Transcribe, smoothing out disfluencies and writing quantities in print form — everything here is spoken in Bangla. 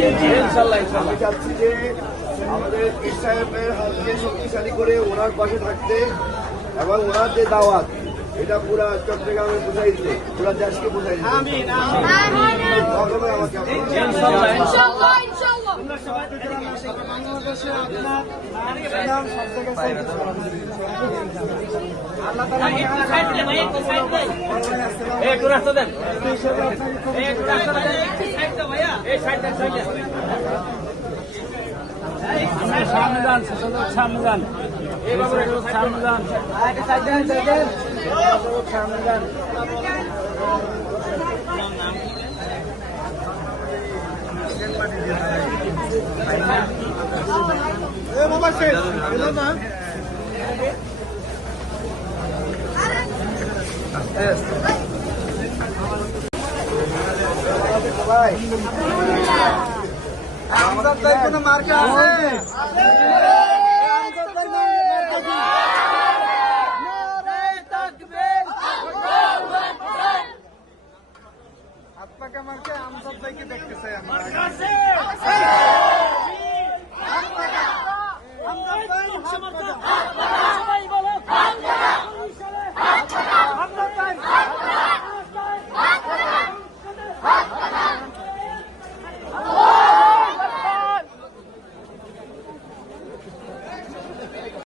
আমি চাচ্ছি যে আমাদের পীর সাহেবের হাতকে শক্তিশালী করে ওনার পাশে থাকতে এবং ওনার যে দাওয়াত এটা পুরা চট্টগ্রামে বোঝাই দিতে পুরা দেশকে বোঝাই দিতে সামনে যান, সামনে যান, সামনে যান, সামনে যান। আমাদের কোনো মার্কা আছে?